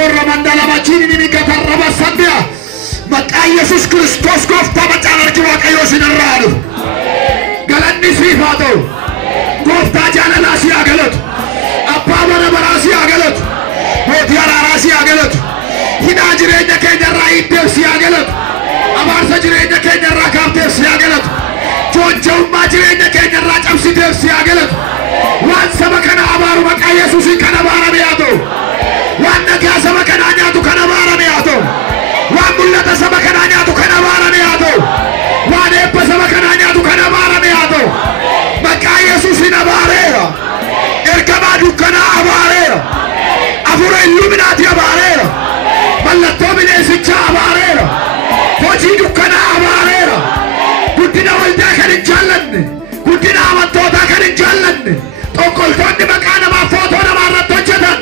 gorra mandala machini ni katarraba sandia maqaa Yesus Kristos gooftaa macaalarki waaqayyo sinarraadu galanni siifaato gooftaa jaalalaa si agalatu abbaa bara si agalatu mootii araaraa si agalatu hidhaa jireenya keenyarraa hiiteef si agalatu abaarsa jireenya keenyarraa kaafteef si agalatu joonja'ummaa jireenya keenyarraa cabsiteef si agalatu waan saba kana abaaru maqaa Yesuusiin kan abaarame haa ta'u waan nagaa saba kanaa nyaatu kan abaarame haa ta'u waan mul'ata saba kanaa nyaatu kan abaarame haa ta'u waan eebba saba kanaa nyaatu kan abaarame haa ta'u maqaa Yesuusiin abaareera ergamaa dukkanaa abaareera afuura illuminaati abaareera mallattoo bineensichaa abaareera hojii dukkanaa abaareera guddina waldaa kan hin jaallanne guddina amantootaa kan hin jaallanne tokkoltoonni maqaa namaa footoo namaa irratti hojjetan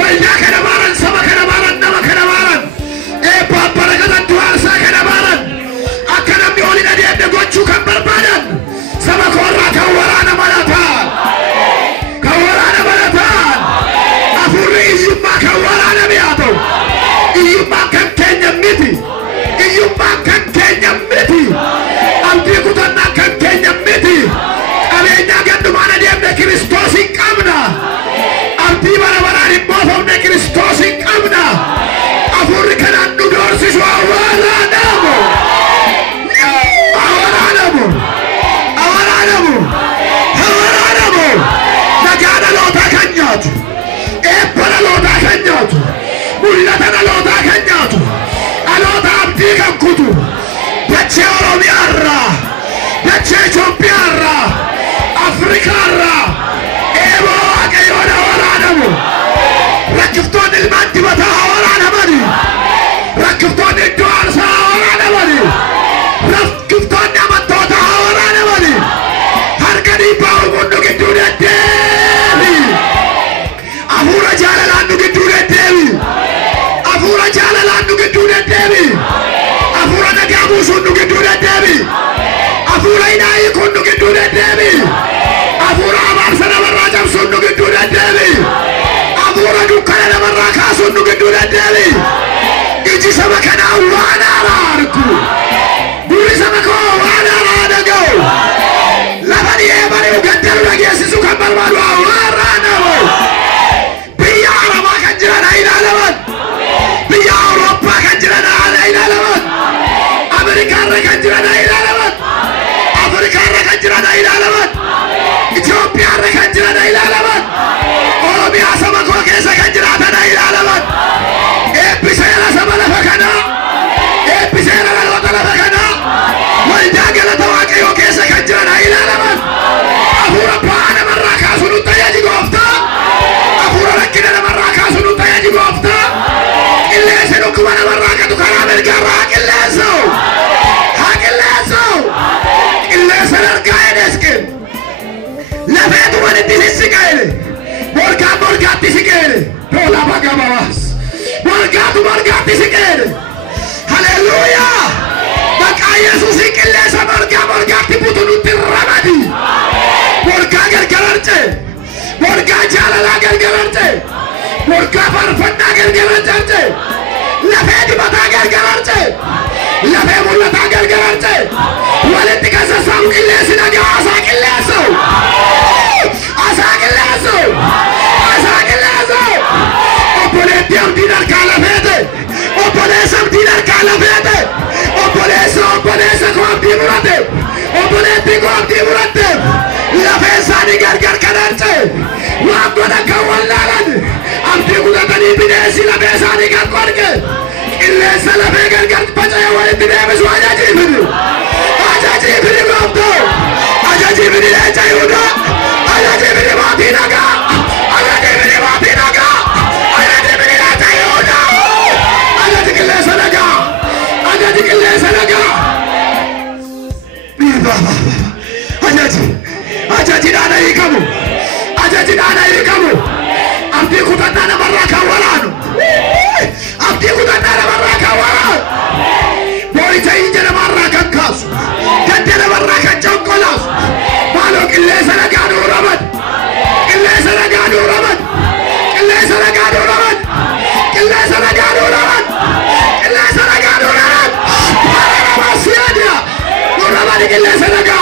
waldaa kan abaaran saba kan abaaran nama kan abaaran eebbaa barakatan du'aarsaa kan abaaran akka namni ol hin adeemne gochuu kan barbaadan saba koorraa kan waraana malataan kan waraana malataan afurri iyyummaa kan waraaname haa ta'u iyyummaan kan keenya miti iyyummaan kan keenya miti abdii kutannaan kan keenya miti qabeenyaa gandumaan adeemne Kiristoos hin qabna abdii bara baraan hin moofamne Kiristoos hin qabna afurri kanaan nu doorsisu awwaalaanamu nagaa dhalootaa kan nyaatu eebba dhalootaa kan nyaatu mul'ata dhalootaa kan nyaatu dhaloota abdii kan kutu dachee Oromiyaarraa dachee Itoophiyaarraa Afrikaarraa eeboo waaqayyoon waraanamu rakkiftoonni ilmaan dibataa waraanamani rakkiftoonni iddoo aarsaa waraanamani rakkiftoonni amantootaa waraanamani harka dhiibbaa hundu gidduu deddeebi afuura jaalalaan nu gidduu deddeebi afuura jaalalaan nu gidduu deddeebi afuura nagaa buusuun nu gidduu deddeebi afuura hinaayii kun nu gidduu deddeebi afuura abaarsa namarraa cabsuun nu gidduu deddeebi afuura dukkana namarraa kaasuun nu gidduu deddeebi iji saba kanaa waan haaraa argu gurri saba koo waan haaraa dhaga'u lafa dhi'ee bari'u gaddaru dhageessisu kan barbaadu haaraa namu biyya Arabaa kan jiran haa ilaalaman biyya Awurooppaa kan jiran haa ilaalaman Ameerikaarra kan jiran haa ilaalaman Afrikaarra kan jiran haa ilaalaman Itoophiyaarra kan jiran haa ilaalaman Oromiyaa saba koo keessa kan jiraatan haa ilaalaman eebbiseera saba lafa kanaa eebbiseera dhaloota lafa kanaa waldaa galata waaqayyoo keessa kan jiran haa ilaalaman afuura ba'aa namarraa kaasu nu tajaaji gooftaa afuura rakkina namarraa kaasu nu tajaaji gooftaa qilleensi dhukkuba namarraa katu karaa mirgaarraa haa qilleensu qilleensa dargaa edeskin lafeetu walitti sissiqeene morgaatti siqeene tola bagabaas morgaatti siqeene haleluuyaa maqaa Yesuusiin qilleensa morgaatti butu nutti ramadi morgaa gargararce morgaa jaalalaa gargararce morgaa faarfannaa gargararce lafee dibataa gargararce lafee mul'ataa gargararce walitti kan sassaabu qilleensi nagaa asaa qilleensu obboleetti abdiin harkaa lafeete obboleessa abdiin harkaa lafeete obboleessa koo abdii murate obboleetti koo abdii muratte lafee isaanii gargar kanarce waan godhan kan wallaalan abdii kutatanii bineensi lafee isaanii kan qorge qilleensa lafee gargar faca'ee walitti deebisu ajajiifini gooftaa ajajiifini leenca Yihuudaa ajajiifini mootii nagaa ajajiifini mootii nagaa ajajiifini leenca Yihuudaa ajaji qilleensa nagaa ajaji qilleensa nagaa ajajiidhaan hiikamu abdii kutannaa namarraa kan waraanu abdii kutannaa namarraa kan waraanu boo'icha ija namarraa kan kaasu gadda namarraa kan conkolaasu maaloo qilleensa nagaa nuu ramad qilleensa nagaa nuu ramad qilleensa nagaa nuu ramad qilleensa Mani qilleensa nagaa